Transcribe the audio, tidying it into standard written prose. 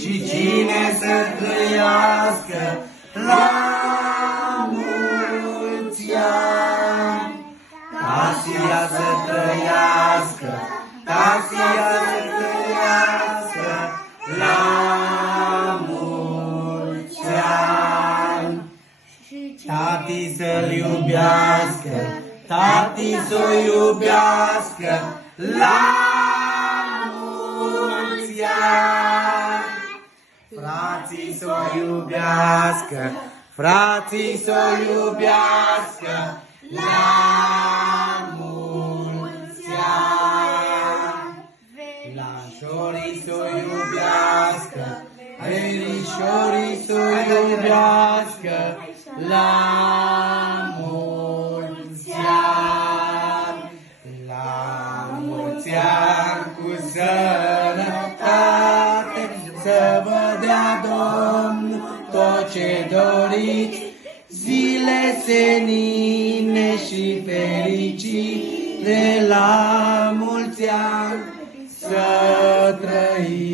și cine să trăiască la mulți ani. Tasia să trăiască, Tasia să trăiască la mulți ani. Tati să-l iubească, tati să-o iubească la mulți ani. Frații să-o iubească, frații să-o iubească la mulți ani. Lașorii să-o iubească, verișorii să-o iubească la mulți ani. La mulți ani cu sănătate, să vă dea Domnul tot ce doriți, zile senine și fericite, la mulți ani să trăiți.